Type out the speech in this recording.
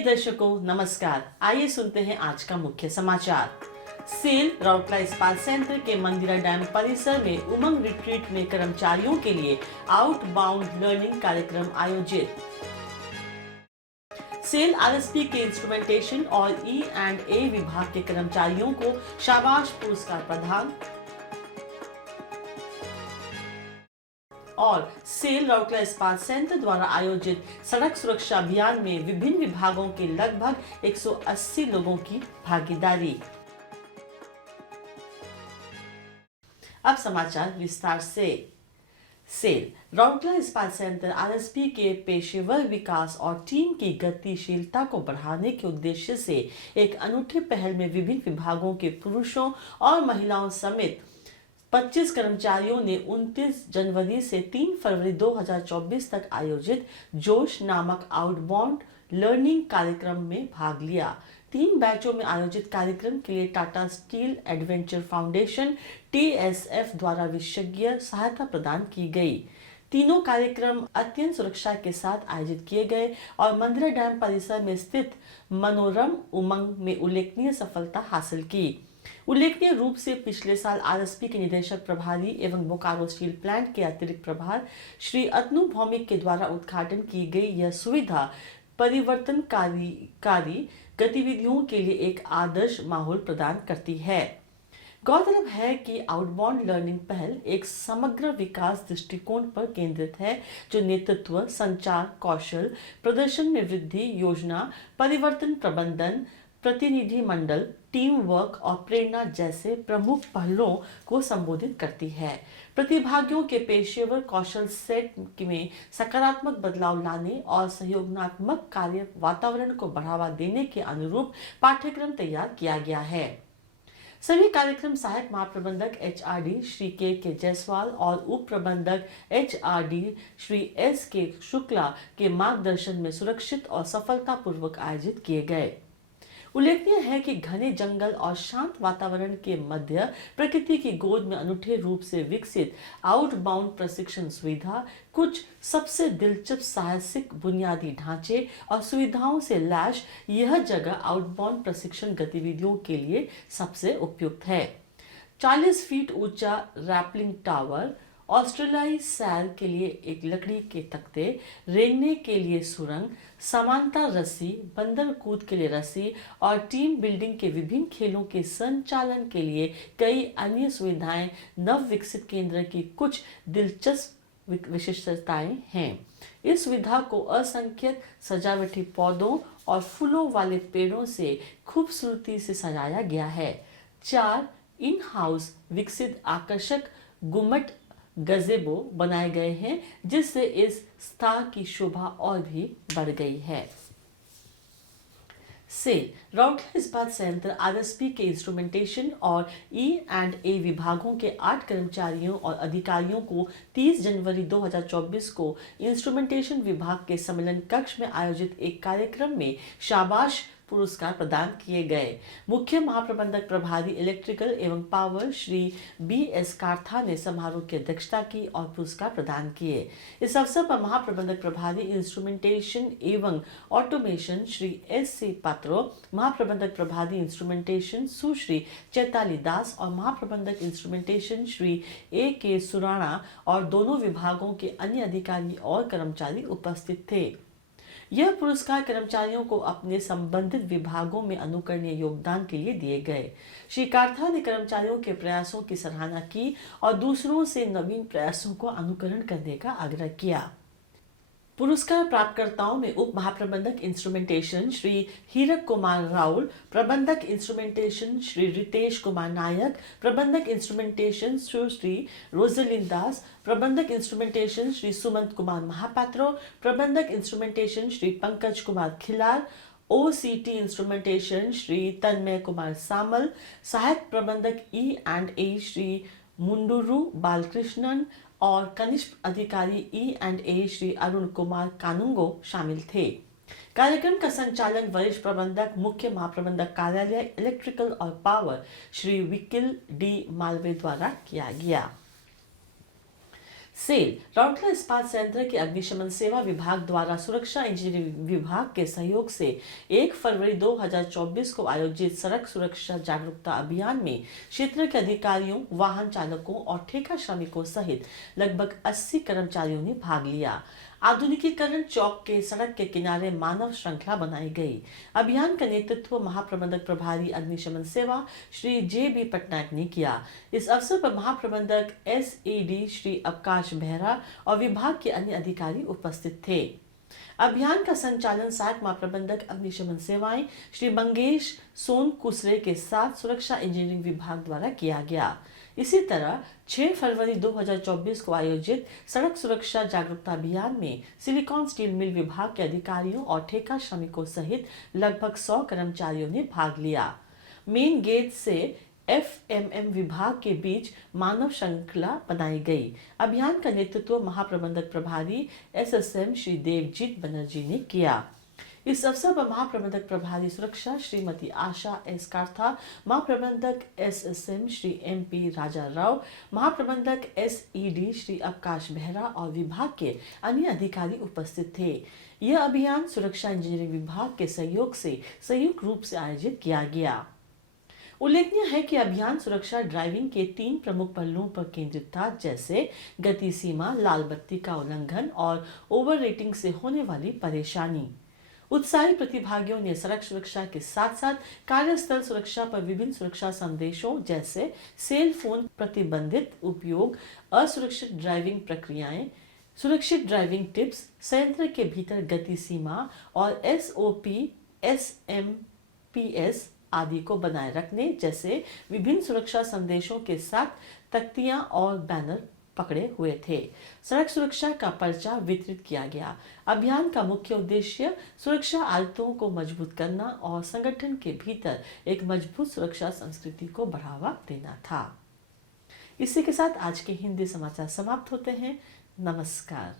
दर्शकों नमस्कार। आइए सुनते हैं आज का मुख्य समाचार। सेल राउरकेला इस्पात संयंत्र के मंदिरा डैम परिसर में उमंग रिट्रीट में कर्मचारियों के लिए आउटबाउंड लर्निंग कार्यक्रम आयोजित। सेल आरएसपी के इंस्ट्रूमेंटेशन और E&A विभाग के कर्मचारियों को शाबाश पुरस्कार प्रदान। और सेल राउरकेला इस्पात संयंत्र द्वारा आयोजित सड़क सुरक्षा अभियान में विभिन्न विभागों के लगभग 180 लोगों की भागीदारी। अब समाचार विस्तार से। सेल राउरकेला इस्पात संयंत्र आरएसपी के पेशेवर विकास और टीम की गतिशीलता को बढ़ाने के उद्देश्य से एक अनूठी पहल में विभिन्न विभागों के पुरुषों और महिलाओं समेत 25 कर्मचारियों ने 29 जनवरी से 3 फरवरी 2024 तक आयोजित जोश नामक आउटबाउंड लर्निंग कार्यक्रम में भाग लिया। 3 बैचों में आयोजित कार्यक्रम के लिए Tata steel adventure foundation TSF द्वारा विशेषज्ञ सहायता प्रदान की गई। तीनों कार्यक्रम अत्यंत सुरक्षा के साथ आयोजित किए गए और मंदिरा डैम परिसर में स्थित मनोरम उमंग में उल्लेखनीय सफलता हासिल की। उल्लेखनीय रूप से पिछले साल आरएसपी के निदेशक प्रभारी एवं बोकारो स्टील प्लांट के अतिरिक्त प्रभार श्री अतनु भौमिक के द्वारा उद्घाटन की गई यह सुविधा परिवर्तनकारी गतिविधियों के लिए एक आदर्श माहौल प्रदान करती है। गौरतलब है कि आउटबाउंड लर्निंग पहल एक समग्र विकास दृष्टिकोण पर केंद्रित है जो नेतृत्व, संचार कौशल, प्रदर्शन में वृद्धि, योजना, परिवर्तन प्रबंधन, प्रतिनिधि मंडल, टीम वर्क और प्रेरणा जैसे प्रमुख पहलुओं को संबोधित करती है। प्रतिभागियों के पेशेवर कौशल सेट में सकारात्मक बदलाव लाने और सहयोगात्मक कार्य वातावरण को बढ़ावा देने के अनुरूप पाठ्यक्रम तैयार किया गया है। सभी कार्यक्रम सहायक महाप्रबंधक HRD श्री के जायसवाल और उप प्रबंधक HRD श्री S शुक्ला के मार्गदर्शन में सुरक्षित और सफलतापूर्वक आयोजित किए गए। उल्लेखनीय है कि घने जंगल और शांत वातावरण के मध्य प्रकृति की गोद में अनूठे रूप से विकसित आउटबाउंड प्रशिक्षण सुविधा कुछ सबसे दिलचस्प साहसिक बुनियादी ढांचे और सुविधाओं से लैस यह जगह आउटबाउंड प्रशिक्षण गतिविधियों के लिए सबसे उपयुक्त है। 40 फीट ऊंचा रैपलिंग टावर, ऑस्ट्रेलियाई सैर के लिए एक लकड़ी के तख्ते, रेंगने के लिए सुरंग, समांतर रस्सी, बंदर कूद के लिए रस्सी और टीम बिल्डिंग के विभिन्न खेलों के संचालन के लिए कई अन्य सुविधाएं नव विकसित केंद्र की कुछ दिलचस्प विशेषताएं हैं। इस सुविधा को असंख्यक सजावटी पौधों और फूलों वाले पेड़ों से खूबसूरती से सजाया गया है। 4 इन हाउस विकसित आकर्षक गुम्मट गज़ेबो बनाए गए हैं जिससे इस स्थान की शोभा और भी बढ़ गई है। सेल राउरकेला इस्पात संयंत्र आरएसपी के इंस्ट्रूमेंटेशन और E&A विभागों के 8 कर्मचारियों और अधिकारियों को 30 जनवरी 2024 को इंस्ट्रूमेंटेशन विभाग के सम्मेलन कक्ष में आयोजित एक कार्यक्रम में शाबाश पुरस्कार प्रदान किए गए। मुख्य महाप्रबंधक प्रभारी इलेक्ट्रिकल एवं पावर श्री BS काथा ने समारोह की अध्यक्षता की और पुरस्कार प्रदान किए। इस अवसर पर महाप्रबंधक प्रभारी इंस्ट्रूमेंटेशन एवं ऑटोमेशन श्री SC पात्रो, महाप्रबंधक प्रभारी इंस्ट्रूमेंटेशन सुश्री चैताली दास और महाप्रबंधक इंस्ट्रूमेंटेशन श्री AK सुराणा और दोनों विभागों के अन्य अधिकारी और कर्मचारी उपस्थित थे। यह पुरस्कार कर्मचारियों को अपने संबंधित विभागों में अनुकरणीय योगदान के लिए दिए गए। श्री काथा ने कर्मचारियों के प्रयासों की सराहना की और दूसरों से नवीन प्रयासों को अनुकरण करने का आग्रह किया। पुरस्कार प्राप्तकर्ताओं में उप महाप्रबंधक इंस्ट्रूमेंटेशन श्री हीरक कुमार राउल, प्रबंधक इंस्ट्रूमेंटेशन श्री रितेश कुमार नायक, प्रबंधक इंस्ट्रूमेंटेशन श्री रोजलिन दास, प्रबंधक इंस्ट्रूमेंटेशन श्री सुमंत कुमार महापात्रो, प्रबंधक instrumentation Shri Pankaj Kumar Khilar, OCT instrumentation Shri Tanmay Kumar Samal, सहायक प्रबंधक E&A श्री मुंडुरु बालकृष्णन और कनिष्ठ अधिकारी E&A श्री अरुण कुमार कानुंगो शामिल थे। कार्यक्रम का संचालन वरिष्ठ प्रबंधक मुख्य महाप्रबंधक कार्यालय इलेक्ट्रिकल और पावर श्री विकिल D मालवे द्वारा किया गया। सेल राउरकेला इस्पात संयंत्र के अग्निशमन सेवा विभाग द्वारा सुरक्षा इंजीनियरिंग विभाग के सहयोग से 1 फरवरी 2024 को आयोजित सड़क सुरक्षा जागरूकता अभियान में क्षेत्र के अधिकारियों, वाहन चालकों और ठेका श्रमिकों सहित लगभग 80 कर्मचारियों ने भाग लिया। आधुनिकीकरण चौक के सड़क के किनारे मानव श्रृंखला बनाई गई। अभियान का नेतृत्व महाप्रबंधक प्रभारी अग्निशमन सेवा श्री जे.बी. पटनायक ने किया। इस अवसर पर महाप्रबंधक एस.ई.डी. श्री अवकाश बेहरा और विभाग के अन्य अधिकारी उपस्थित थे। अभियान का संचालन सहायक महाप्रबंधक अग्निशमन सेवाएं श्री मंगेश सोन कुसरे के साथ सुरक्षा इंजीनियरिंग विभाग द्वारा किया गया। इसी तरह 6 फरवरी 2024 को आयोजित सड़क सुरक्षा जागरूकता अभियान में सिलिकॉन स्टील मिल विभाग के अधिकारियों और ठेका श्रमिकों सहित लगभग 100 कर्मचारियों ने भाग लिया। मेन गेट से एफएमएम विभाग के बीच मानव श्रृंखला बनाई गई। अभियान का नेतृत्व महाप्रबंधक प्रभारी एसएसएम श्री देवजीत बनर्जी ने किया। इस अवसर पर महाप्रबंधक प्रभारी सुरक्षा श्रीमती आशा एस काथा, महाप्रबंधक एसएसएम श्री एमपी राजा राव, महाप्रबंधक एसईडी श्री अवकाश बेहरा और विभाग के अन्य अधिकारी उपस्थित थे। यह अभियान सुरक्षा इंजीनियरिंग विभाग के सहयोग से संयुक्त रूप से आयोजित किया गया। उल्लेखनीय है कि अभियान सुरक्षा ड्राइविंग के 3 प्रमुख पहलुओं पर केंद्रित था, जैसे गति सीमा, लाल बत्ती का उल्लंघन और ओवर रेटिंग से होने वाली परेशानी। उत्साही प्रतिभागियों ने सड़क सुरक्षा के साथ साथ कार्यस्थल सुरक्षा पर विभिन्न सुरक्षा संदेशों जैसे सेल फोन प्रतिबंधित उपयोग, असुरक्षित ड्राइविंग प्रक्रियाएं, सुरक्षित ड्राइविंग टिप्स, संयंत्र के भीतर गति सीमा और एसओपी, एसएमपीएस आदि को बनाए रखने जैसे विभिन्न सुरक्षा संदेशों के साथ तख्तियां और बैनर पकड़े हुए थे। सड़क सुरक्षा का पर्चा वितरित किया गया। अभियान का मुख्य उद्देश्य सुरक्षा आदतों को मजबूत करना और संगठन के भीतर एक मजबूत सुरक्षा संस्कृति को बढ़ावा देना था। इसी के साथ आज के हिंदी समाचार समाप्त होते हैं। नमस्कार।